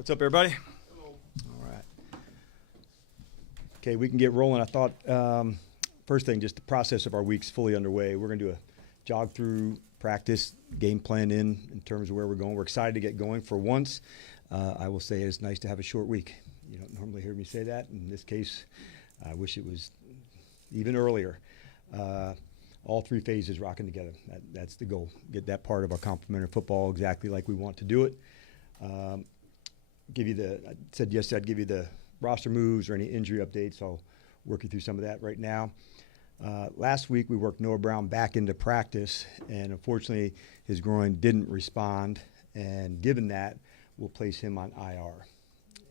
What's up, everybody? Hello. All right. Okay, we can get rolling. I thought first thing, just the process of our week's fully underway. We're going to do a jog through practice, game plan in terms of where we're going. We're excited to get going. For once, I will say it's nice to have a short week. You don't normally hear me say that. In this case, I wish it was even earlier. All three phases rocking together. That's the goal. Get that part of our complementary football exactly like we want to do it. I said yesterday I'd give you the roster moves or any injury updates. I'll work you through some of that right now. Last week we worked Noah Brown back into practice, and unfortunately his groin didn't respond. And given that, we'll place him on IR.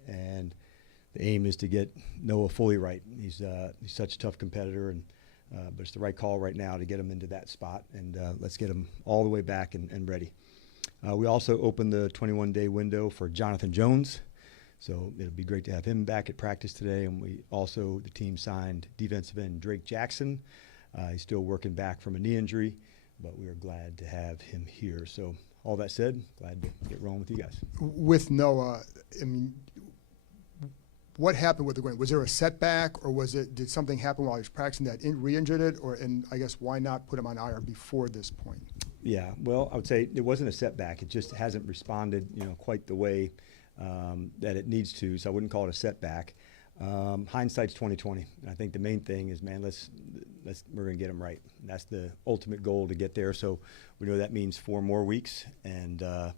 And the aim is to get Noah fully right. He's such a tough competitor, and but it's the right call right now to get him into that spot. And let's get him all the way back and ready. We also opened the 21-day window for Jonathan Jones, so it'll be great to have him back at practice today. And the team signed defensive end Drake Jackson. He's still working back from a knee injury, but we are glad to have him here. So all that said, glad to get rolling with you guys. With Noah, I mean, what happened with the groin? Was there a setback, or did something happen while he was practicing that re-injured it, and I guess why not put him on IR before this point? Yeah, well, I would say it wasn't a setback. It just hasn't responded, quite the way that it needs to. So I wouldn't call it a setback. Hindsight's 20/20. I think the main thing is, man, we're gonna get him right. And that's the ultimate goal to get there. So we know that means 4 more weeks, and the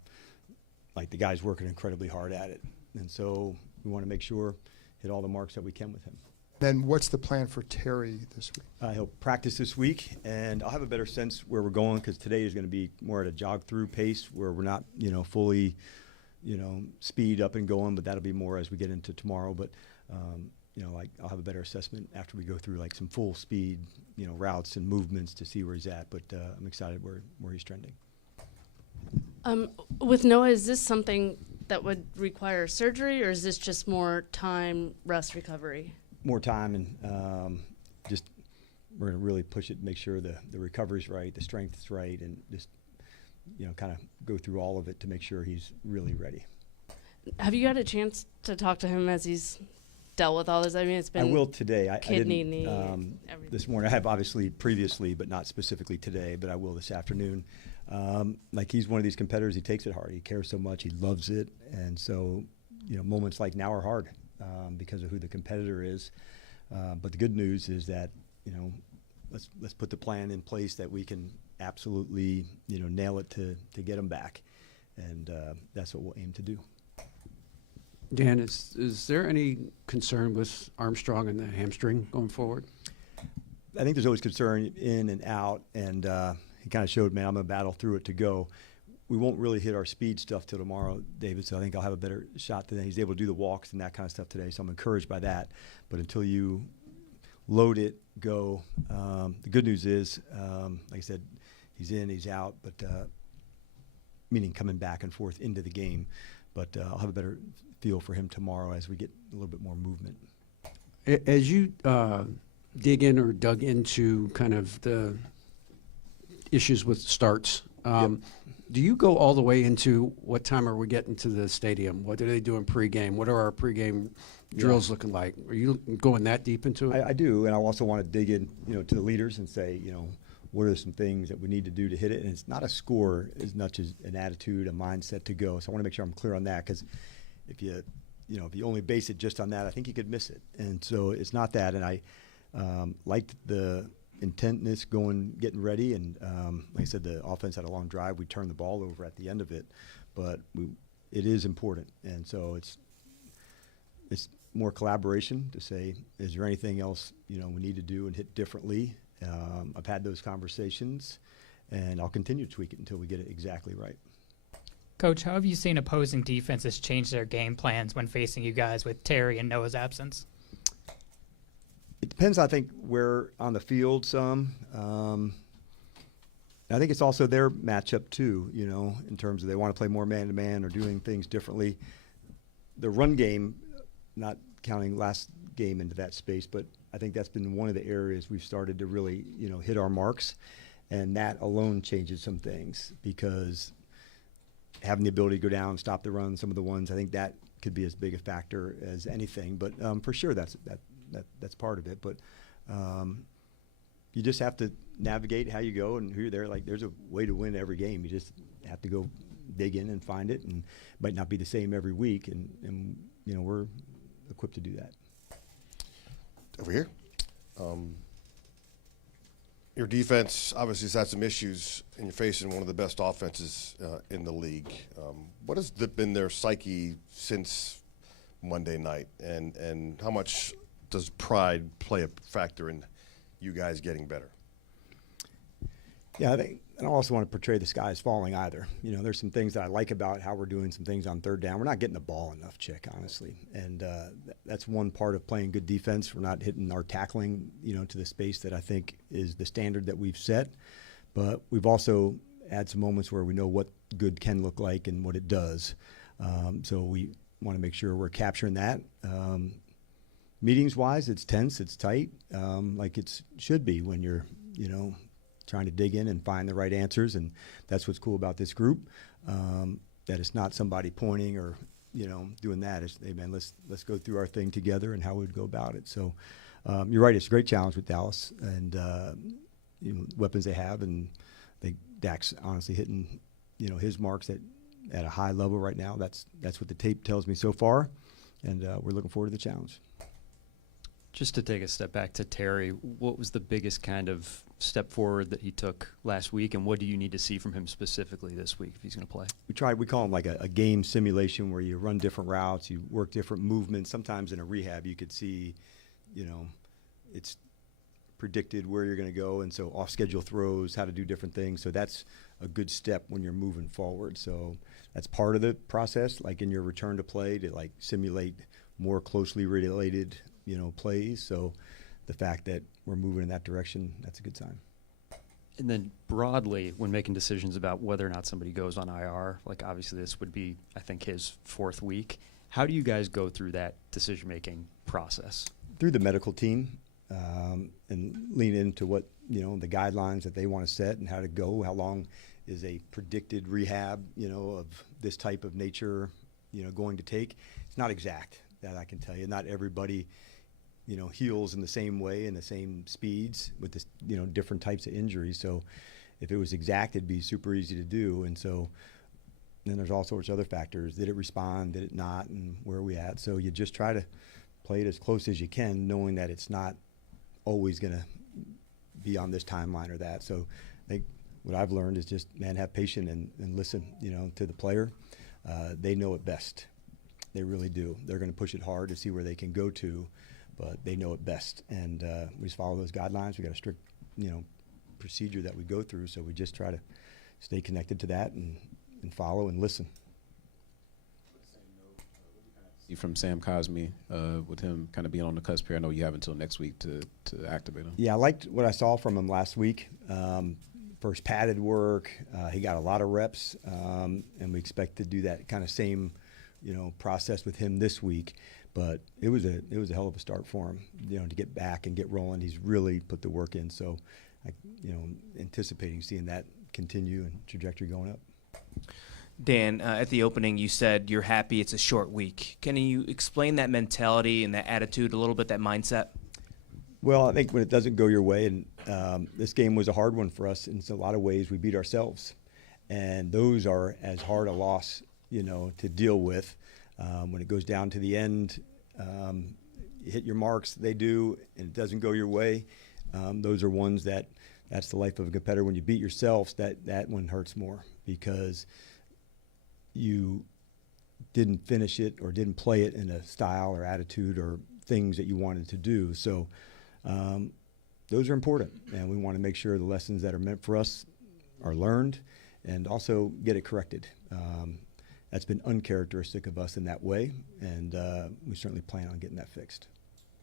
guy's working incredibly hard at it. And so we want to make sure hit all the marks that we can with him. Then what's the plan for Terry this week? He'll practice this week, and I'll have a better sense where we're going, because today is going to be more at a jog-through pace where we're not, fully, speed up and going, but that'll be more as we get into tomorrow. But, I'll have a better assessment after we go through some full speed, routes and movements to see where he's at. But I'm excited where he's trending. With Noah, is this something that would require surgery, or is this just more time, rest, recovery? More time, and just we're going to really push it, make sure the recovery's right, the strength's right, and just kind of go through all of it to make sure he's really ready. Have you had a chance to talk to him as he's dealt with all this? I mean, it's been I will today. kidney, I knee, didn't everything. This morning. I have obviously previously, but not specifically today. But I will this afternoon. He's one of these competitors. He takes it hard. He cares so much. He loves it, and so moments like now are hard. Because of who the competitor is. But the good news is that, let's put the plan in place that we can absolutely, nail it to get them back. And that's what we'll aim to do. Dan, is there any concern with Armstrong and the hamstring going forward? I think there's always concern in and out. And he kind of showed, man, I'm going to battle through it to go. We won't really hit our speed stuff till tomorrow, David, so I think I'll have a better shot today. He's able to do the walks and that kind of stuff today, so I'm encouraged by that. But until you load it, go. The good news is, like I said, he's in, he's out, but meaning coming back and forth into the game. But I'll have a better feel for him tomorrow as we get a little bit more movement. As you dig in or dug into kind of the issues with starts, Yep. do you go all the way into what time are we getting to the stadium? What do they do in pregame? What are our pregame drills looking like? Are you going that deep into it? I do, and I also want to dig in, to the leaders and say, what are some things that we need to do to hit it? And it's not a score as much as an attitude, a mindset to go. So I want to make sure I'm clear on that, because if you only base it just on that, I think you could miss it. And so it's not that. And I liked the intentness getting ready, and like I said, the offense had a long drive. We turned the ball over at the end of it, but it is important, and so it's more collaboration to say, is there anything else we need to do and hit differently? I've had those conversations, and I'll continue to tweak it until we get it exactly right. Coach, how have you seen opposing defenses change their game plans when facing you guys with Terry and Noah's absence? It depends, I think, where on the field some. I think it's also their matchup too, you know, in terms of they want to play more man-to-man or doing things differently. The run game, not counting last game into that space, but I think that's been one of the areas we've started to really, you know, hit our marks. And that alone changes some things because having the ability to go down and stop the run, some of the ones, I think that could be as big a factor as anything. But for sure, that's part of it. But you just have to navigate how you go and who you're there. Like, there's a way to win every game. You just have to go dig in and find it, and it might not be the same every week. And you know, we're equipped to do that. Over here. Your defense obviously has had some issues, and you're facing one of the best offenses in the league. What has been their psyche since Monday night, and how much does pride play a factor in you guys getting better? Yeah, I don't also want to portray the sky is falling either. You know, there's some things that I like about how we're doing some things on third down. We're not getting the ball enough, Chick, honestly. And that's one part of playing good defense. We're not hitting our tackling, you know, to the space that I think is the standard that we've set. But we've also had some moments where we know what good can look like and what it does. So we want to make sure we're capturing that. Meetings-wise, it's tense, it's tight, like it should be when you're, you know, trying to dig in and find the right answers. And that's what's cool about this group, that it's not somebody pointing or, you know, doing that. It's, hey, man, let's go through our thing together and how we'd go about it. So you're right, it's a great challenge with Dallas and, you know, weapons they have. And I think Dak's honestly hitting, you know, his marks at a high level right now. That's what the tape tells me so far. And we're looking forward to the challenge. Just to take a step back to Terry, what was the biggest kind of step forward that he took last week, and what do you need to see from him specifically this week if he's going to play? We call him like a game simulation where you run different routes, you work different movements. Sometimes in a rehab you could see, you know, it's predicted where you're going to go, and so off-schedule throws, how to do different things. So that's a good step when you're moving forward. So that's part of the process, like in your return to play, to like simulate more closely related, you know, plays. So the fact that we're moving in that direction, that's a good sign. And then broadly, when making decisions about whether or not somebody goes on IR, like obviously this would be, I think, his fourth week. How do you guys go through that decision-making process? Through the medical team, and lean into what, you know, the guidelines that they want to set and how to go, how long is a predicted rehab, you know, of this type of nature, you know, going to take. It's not exact, that I can tell you. Not everybody, you know, heals in the same way and the same speeds with this, you know, different types of injuries. So if it was exact, it'd be super easy to do. And so then there's all sorts of other factors. Did it respond? Did it not? And where are we at? So you just try to play it as close as you can, knowing that it's not always going to be on this timeline or that. So I think what I've learned is just, man, have patience and listen, you know, to the player. They know it best. They really do. They're going to push it hard to see where they can go to, but they know it best. And we just follow those guidelines. We got a strict, you know, procedure that we go through. So we just try to stay connected to that and follow and listen. From Sam Cosmi, with him kind of being on the cusp here. I know you have until next week to activate him. Yeah, I liked what I saw from him last week. First padded work, he got a lot of reps, and we expect to do that kind of same, you know, process with him this week. But it was a hell of a start for him, you know, to get back and get rolling. He's really put the work in. So, you know, anticipating seeing that continue and trajectory going up. Dan, at the opening, you said you're happy it's a short week. Can you explain that mentality and that attitude a little bit, that mindset? Well, I think when it doesn't go your way, and this game was a hard one for us in a lot of ways, we beat ourselves. And those are as hard a loss, you know, to deal with. When it goes down to the end, you hit your marks, they do, and it doesn't go your way. Those are ones that's the life of a competitor. When you beat yourselves, that one hurts more because you didn't finish it or didn't play it in a style or attitude or things that you wanted to do. So those are important, and we want to make sure the lessons that are meant for us are learned and also get it corrected. that's been uncharacteristic of us in that way, and we certainly plan on getting that fixed.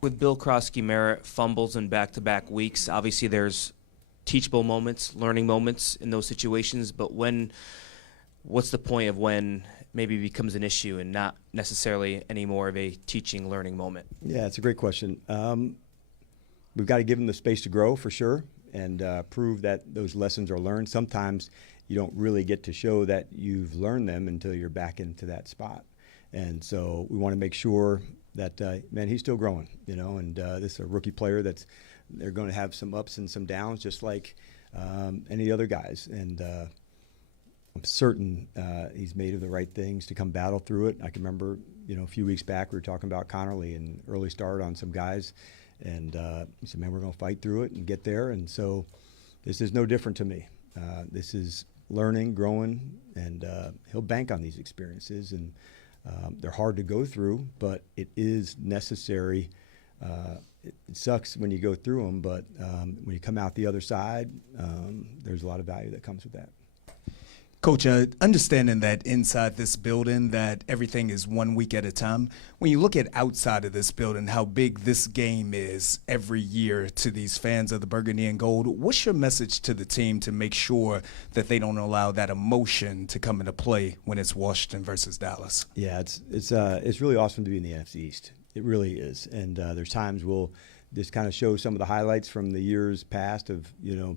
With Bill Krosky-Merritt fumbles in back-to-back weeks, obviously there's teachable moments, learning moments in those situations, but what's the point of when maybe it becomes an issue and not necessarily any more of a teaching, learning moment? Yeah, it's a great question. We've got to give them the space to grow for sure, and prove that those lessons are learned. Sometimes you don't really get to show that you've learned them until you're back into that spot. And so we want to make sure that, man, he's still growing, and this is a rookie player they're going to have some ups and some downs just like any other guys. And I'm certain he's made of the right things to come battle through it. I can remember, a few weeks back we were talking about Connerly and early start on some guys. And he said, man, we're going to fight through it and get there. And so this is no different to me. This is learning, growing, and he'll bank on these experiences. And they're hard to go through, but it is necessary. It sucks when you go through them, but when you come out the other side, there's a lot of value that comes with that. Coach, understanding that inside this building that everything is 1 week at a time, when you look at outside of this building, how big this game is every year to these fans of the Burgundy and Gold, what's your message to the team to make sure that they don't allow that emotion to come into play when it's Washington versus Dallas? Yeah, it's really awesome to be in the NFC East. It really is. And there's times we'll just kind of show some of the highlights from the years past of,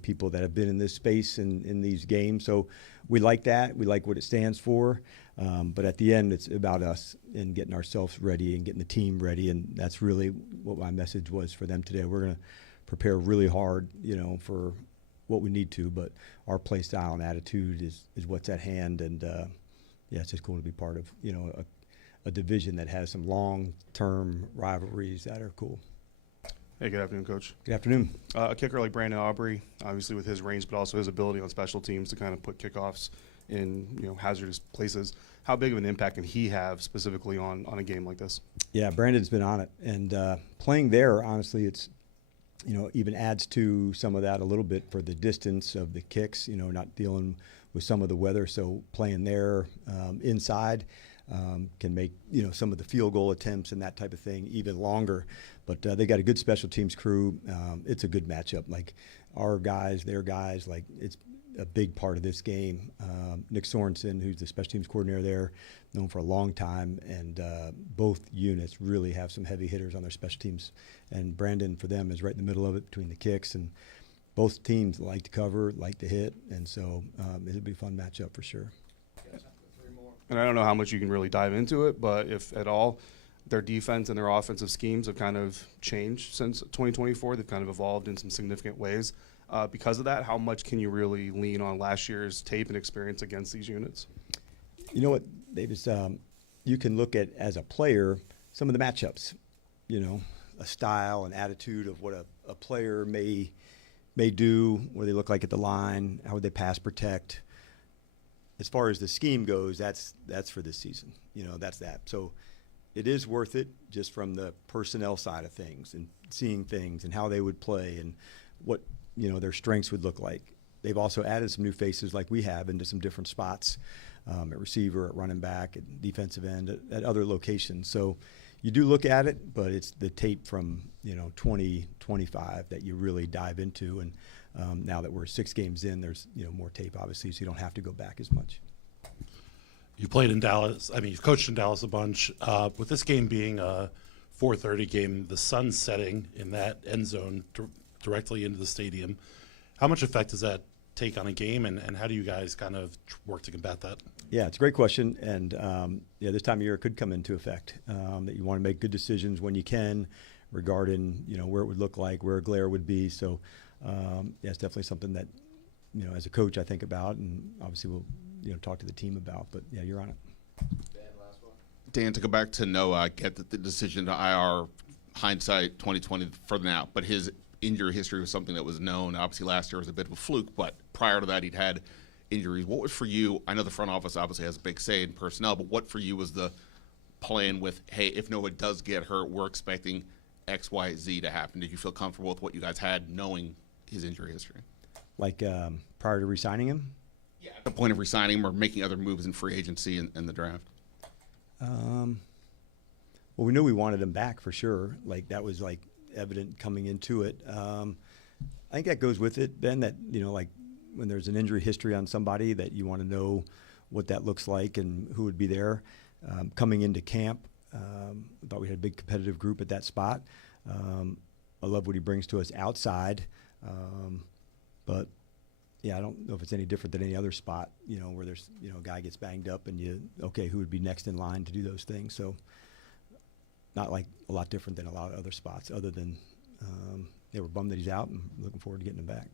people that have been in this space and in these games. So we like that. We like what it stands for. But at the end, it's about us and getting ourselves ready and getting the team ready. And that's really what my message was for them today. We're going to prepare really hard, for what we need to. But our play style and attitude is what's at hand. And, it's just cool to be part of, a division that has some long-term rivalries that are cool. Hey, good afternoon, Coach. Good afternoon. A kicker like Brandon Aubrey, obviously with his range, but also his ability on special teams to kind of put kickoffs in hazardous places. How big of an impact can he have specifically on a game like this? Yeah, Brandon's been on it, and playing there, honestly, it's even adds to some of that a little bit for the distance of the kicks. Not dealing with some of the weather, so playing there inside. Can make some of the field goal attempts and that type of thing even longer. But they got a good special teams crew. It's a good matchup. Like our guys, their guys, like it's a big part of this game. Nick Sorensen, who's the special teams coordinator there, known for a long time, and both units really have some heavy hitters on their special teams. And Brandon, for them, is right in the middle of it between the kicks. And both teams like to cover, like to hit, and so it'll be a fun matchup for sure. And I don't know how much you can really dive into it, but if at all, their defense and their offensive schemes have kind of changed since 2024. They've kind of evolved in some significant ways. Because of that, how much can you really lean on last year's tape and experience against these units? You know what, Davis? You can look at, as a player, some of the matchups, a style and attitude of what a player may do, what they look like at the line, how would they pass protect. As far as the scheme goes, that's for this season. That's that. So it is worth it just from the personnel side of things and seeing things and how they would play and what, their strengths would look like. They've also added some new faces like we have into some different spots, at receiver, at running back, at defensive end, at other locations. So you do look at it, but it's the tape from, 2025 that you really dive into. And now that we're 6 games in, there's more tape, obviously, so you don't have to go back as much. You played in Dallas. You've coached in Dallas a bunch. With this game being a 4:30 game, the sun setting in that end zone directly into the stadium, how much effect does that take on a game, and how do you guys kind of work to combat that? Yeah, it's a great question, and this time of year it could come into effect. That you want to make good decisions when you can regarding where it would look like, where a glare would be. So it's definitely something that as a coach I think about, and obviously we'll talk to the team about. But yeah, you're on it. Dan, to go back to Noah, I get that the decision to IR, hindsight 2020 further now, but his injury history was something that was known. Obviously last year was a bit of a fluke, but prior to that he'd had injuries. What was for you, I know the front office obviously has a big say in personnel, but what for you was the plan with, hey, if Noah does get hurt, we're expecting X, Y, Z to happen? Did you feel comfortable with what you guys had knowing his injury history? Like prior to re-signing him? At the point of resigning him or making other moves in free agency and the draft? Well, we knew we wanted him back for sure. Like that was like evident coming into it. I think that goes with it, Ben, that, like when there's an injury history on somebody that you want to know what that looks like and who would be there. Coming into camp, I thought we had a big competitive group at that spot. I love what he brings to us outside. But yeah, I don't know if it's any different than any other spot, where there's, a guy gets banged up and who would be next in line to do those things. So not like a lot different than a lot of other spots other than, we're bummed that he's out and looking forward to getting him back.